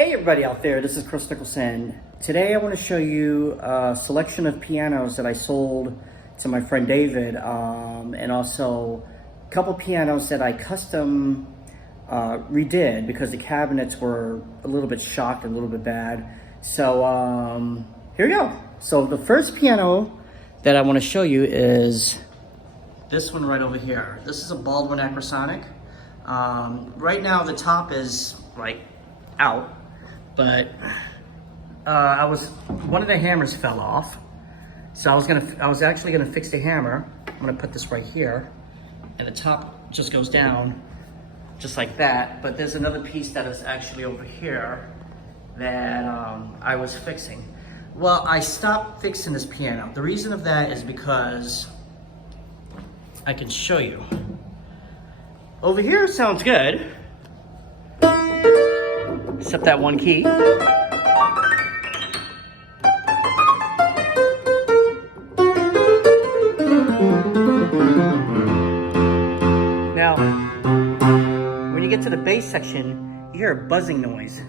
Hey everybody out there, this is Kris Nicholson. Today I want to show you a selection of pianos that I sold to my friend David, and also a couple pianos that I custom redid because the cabinets were a little bit shocked, a little bit bad. So here we go. So the first piano that I want to show you is this one right over here. This is a Baldwin Acrosonic. Right now the top is like out, but one of the hammers fell off, so I was actually gonna fix the hammer. I'm gonna put this right here, and the top just goes down just like that. But there's another piece that is actually over here that I was fixing. Well, I stopped fixing this piano. The reason of that is because I can show you. Over here sounds good, except that one key. Now, when you get to the bass section, you hear a buzzing noise.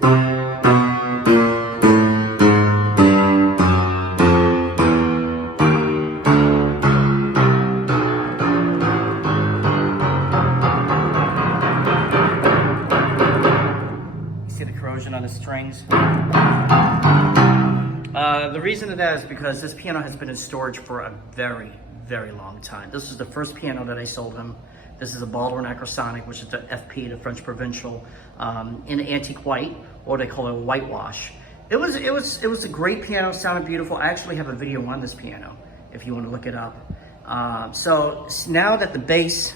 On the strings. The reason of that is because this piano has been in storage for a very, very long time. This is the first piano that I sold him. This is a Baldwin Acrosonic, which is the FP, the French Provincial, in antique white, or they call it whitewash. It was a great piano, sounded beautiful. I actually have a video on this piano if you want to look it up. So now that the bass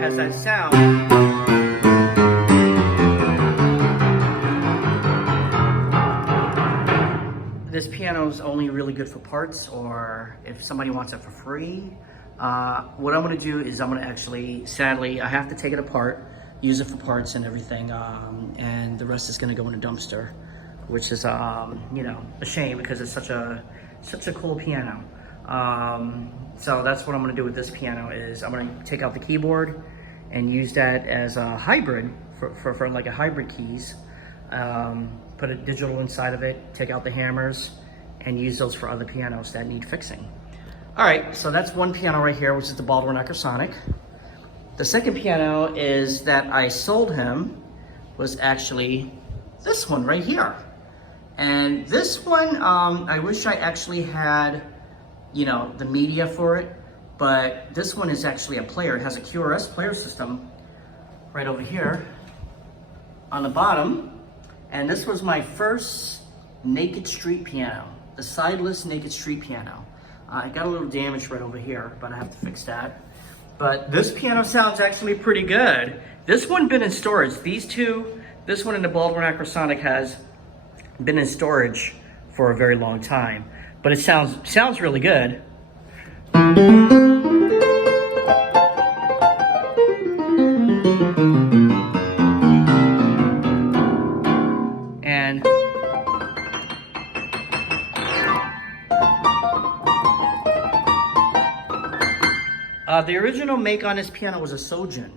has that sound, this piano is only really good for parts, or if somebody wants it for free. What I'm going to do is I'm going to actually, sadly, I have to take it apart, use it for parts and everything, and the rest is going to go in a dumpster, which is you know, a shame because it's such a cool piano. So that's what I'm going to do with this piano. Is I'm going to take out the keyboard and use that as a hybrid for like a hybrid keys. Put a digital inside of it, take out the hammers, and use those for other pianos that need fixing. All right, so that's one piano right here, which is the Baldwin Acrosonic. The second piano is that I sold him was actually this one right here. And this one, I wish I actually had, you know, the media for it, but this one is actually a player. It has a QRS player system right over here on the bottom. And this was my first naked street piano, the sideless naked street piano. I got a little damage right over here, but I have to fix that. But this piano sounds actually pretty good. This one been in storage. These two, this one and the Baldwin Acrosonic, has been in storage for a very long time, but it sounds really good. And the original make on this piano was a Sojin.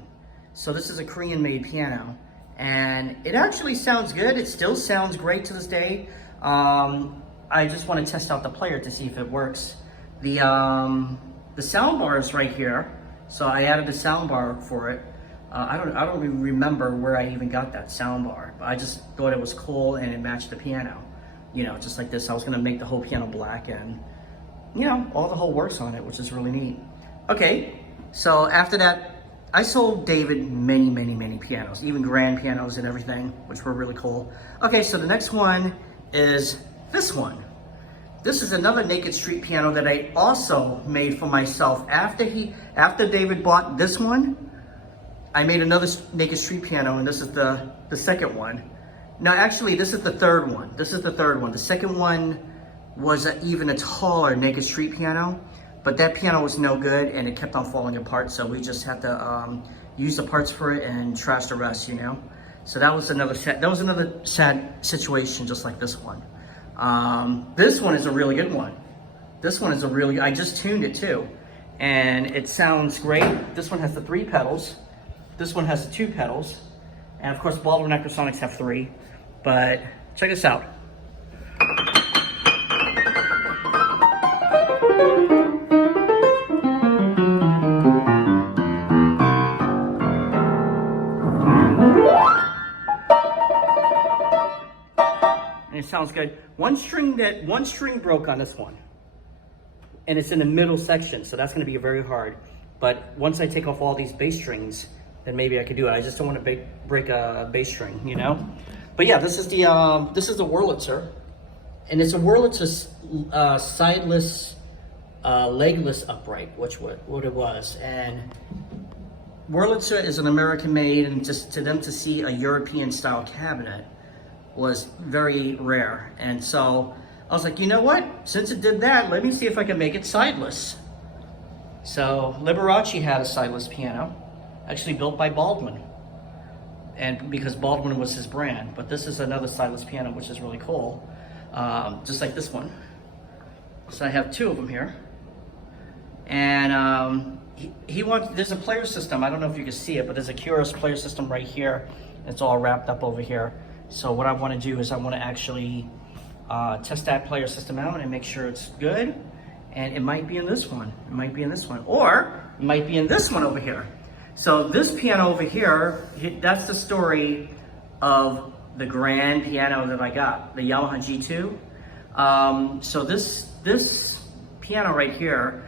So this is a Korean made piano, and it actually sounds good. It still sounds great to this day. I just want to test out the player to see if it works. The sound bar is right here, so I added a sound bar for it. I don't even remember where I even got that sound bar, but I just thought it was cool and it matched the piano. You know, just like this. I was gonna make the whole piano black, and you know, all the whole works on it, which is really neat. Okay, so after that, I sold David many pianos, even grand pianos and everything, which were really cool. Okay, so the next one is this one. This is another naked street piano that I also made for myself. After David bought this one, I made another naked street piano, and this is the second one. Now, actually, this is the third one. This is the third one. The second one was even a taller naked street piano, but that piano was no good, and it kept on falling apart. So we just had to use the parts for it and trash the rest, you know. So that was another sad situation, just like this one. This one is a really good one. This one is I just tuned it too. And it sounds great. This one has the 3 pedals. This one has the 2 pedals. And of course, Baldwin Electrosonics have 3. But check this out. And it sounds good. One string broke on this one. And it's in the middle section, so that's gonna be very hard. But once I take off all these bass strings, then maybe I could do it. I just don't want to break a bass string, you know? But yeah, this is the Wurlitzer. And it's a Wurlitzer sideless, legless upright, which what it was. And Wurlitzer is an American made, and just to them to see a European style cabinet was very rare. And so I was like, you know what? Since it did that, let me see if I can make it sideless. So Liberace had a sideless piano, actually built by Baldwin. And because Baldwin was his brand, but this is another sideless piano, which is really cool. Just like this one. So I have 2 of them here. And there's a player system. I don't know if you can see it, but there's a Curious player system right here. It's all wrapped up over here. So what I want to do is I want to actually test that player system out and make sure it's good. And it might be in this one. It might be in this one. Or it might be in this one over here. So this piano over here, that's the story of the grand piano that I got, the Yamaha G2. So this piano right here,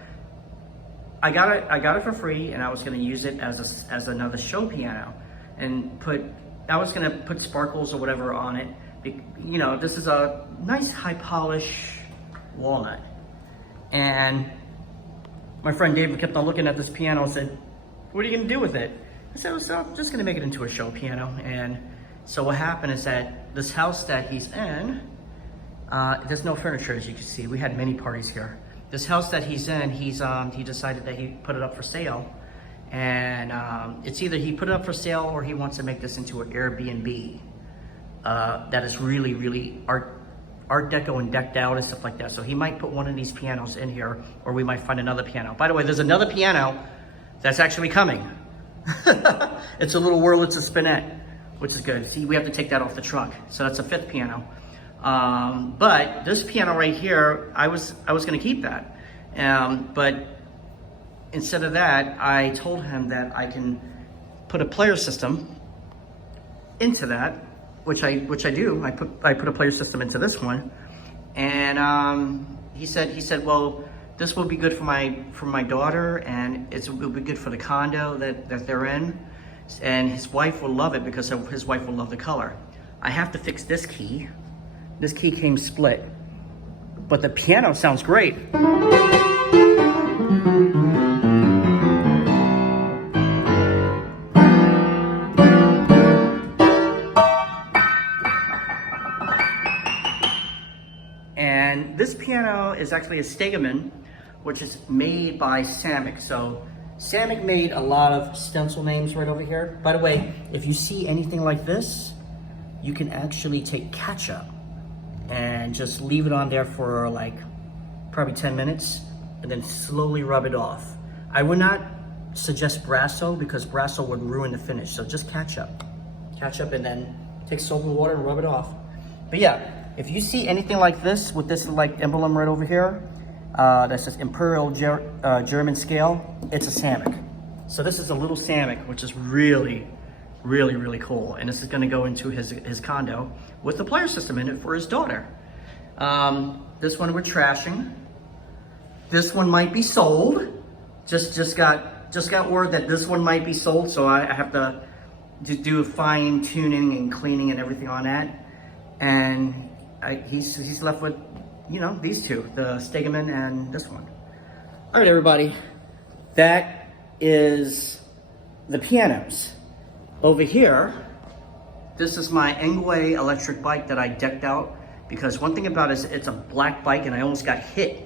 I got it for free, and I was going to use it as another show piano, and I was going to put sparkles or whatever on it. You know, this is a nice high polish walnut, and my friend David kept on looking at this piano and said, "What are you going to do with it?" I said, "So I'm just going to make it into a show piano." And so what happened is that this house that he's in, there's no furniture, as you can see. We had many parties here. This house that he's in, he decided that he put it up for sale. And it's either he put it up for sale or he wants to make this into an Airbnb that is really, really art deco and decked out and stuff like that. So he might put one of these pianos in here, or we might find another piano. By the way, there's another piano that's actually coming. It's a little Wurlitzer Spinette, which is good. See, we have to take that off the trunk. So that's a 5th piano. But this piano right here, I was gonna keep that. But instead of that, I told him that I can put a player system into that, which I do. I put a player system into this one, and he said, well, this will be good for my daughter, and it will be good for the condo that they're in, and his wife will love it because his wife will love the color. I have to fix this key. This key came split, but the piano sounds great. And this piano is actually a Stegemann, which is made by Samick. So Samick made a lot of stencil names right over here. By the way, if you see anything like this, you can actually take ketchup and just leave it on there for like probably 10 minutes and then slowly rub it off. I would not suggest Brasso because Brasso would ruin the finish. So just ketchup and then take soap and water and rub it off. But yeah, if you see anything like this with this like emblem right over here, that says Imperial German scale, it's a Samick. So this is a little Samick, which is really, really, really cool. And this is gonna go into his condo with the player system in it for his daughter. This one we're trashing. This one might be sold. Just got word that this one might be sold, so I have to do fine tuning and cleaning and everything on that. And he's left with, you know, these two, the Stegemann and this one. All right, everybody, that is the pianos. Over here, this is my Engwe electric bike that I decked out, because one thing about it is it's a black bike and I almost got hit.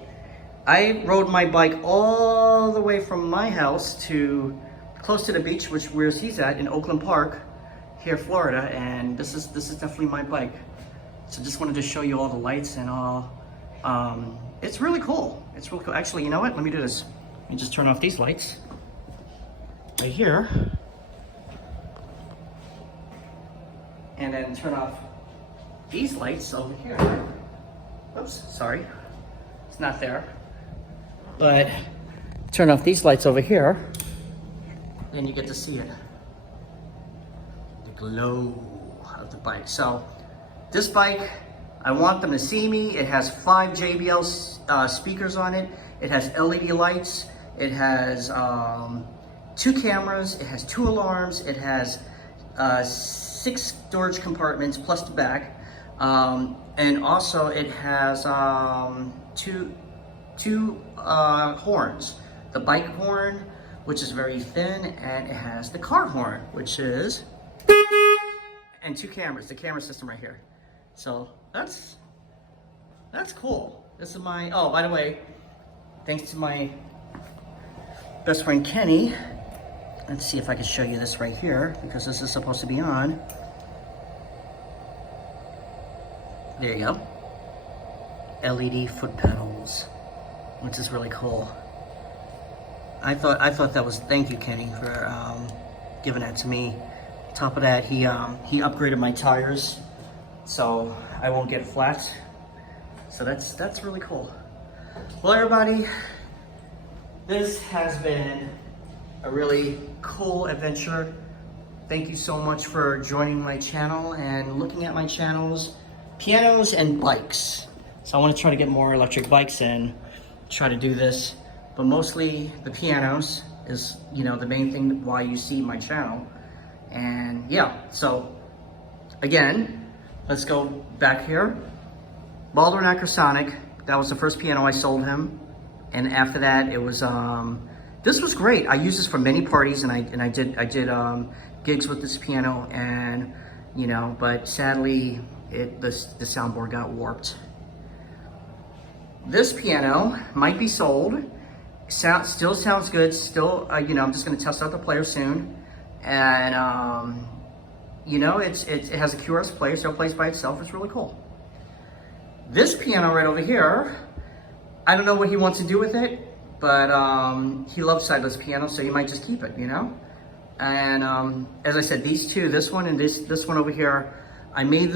I rode my bike all the way from my house to close to the beach, where he's at in Oakland Park, here, Florida, and this is definitely my bike. So just wanted to show you all the lights and all. It's really cool. It's really cool. Actually, you know what? Let me do this. Let me just turn off these lights right here. And then turn off these lights over here. Oops, sorry. It's not there. But turn off these lights over here. Then you get to see it. The glow of the bike. So this bike, I want them to see me. It has 5 JBL speakers on it. It has LED lights. It has 2 cameras. It has 2 alarms. It has 6 storage compartments plus the back. And also it has two horns. The bike horn, which is very thin, and it has the car horn, which is, and 2 cameras, the camera system right here. So that's cool. This is my, oh, by the way, thanks to my best friend Kenny. Let's see if I can show you this right here, because this is supposed to be on. There you go. LED foot pedals, which is really cool. I thought that was, thank you, Kenny, for giving that to me. On top of that, he upgraded my tires, so I won't get flat. So that's really cool. Well, everybody, this has been a really cool adventure. Thank you so much for joining my channel and looking at my channels, pianos and bikes. So I want to try to get more electric bikes and try to do this, but mostly the pianos is, you know, the main thing why you see my channel. And yeah, so again, let's go back here. Baldwin Acrosonic, that was the first piano I sold him. And after that, it was, this was great. I used this for many parties, and I did gigs with this piano, and you know, but sadly, the soundboard got warped. This piano might be sold. Still sounds good. Still, you know, I'm just going to test out the player soon, and you know, it has a QRS player, so it plays by itself. It's really cool. This piano right over here, I don't know what he wants to do with it, but he loves sideless piano, so he might just keep it, you know. And as I said, these two, this one and this one over here, I made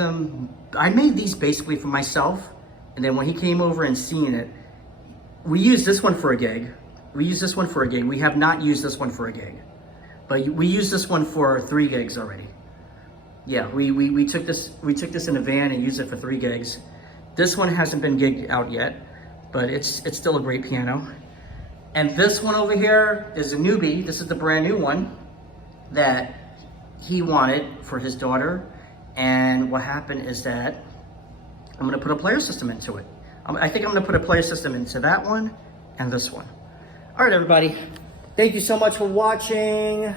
these basically for myself. And then when he came over and seen it, we used this one for a gig. We have not used this one for a gig, but we used this one for 3 gigs already. Yeah, we took this in a van and used it for 3 gigs. This one hasn't been gigged out yet, but it's still a great piano. And this one over here is a newbie. This is the brand new one that he wanted for his daughter. And what happened is that I'm gonna put a player system into it. I think I'm gonna put a player system into that one and this one. All right, everybody. Thank you so much for watching.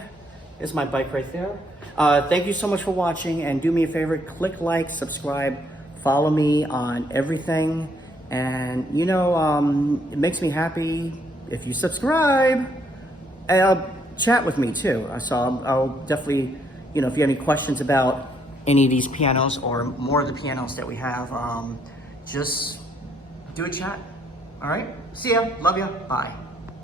There's my bike right there. Thank you so much for watching, and do me a favor, click like, subscribe, follow me on everything. And you know, it makes me happy if you subscribe. And chat with me too. So I'll definitely, you know, if you have any questions about any of these pianos or more of the pianos that we have, just do a chat. All right, see ya, love ya, bye.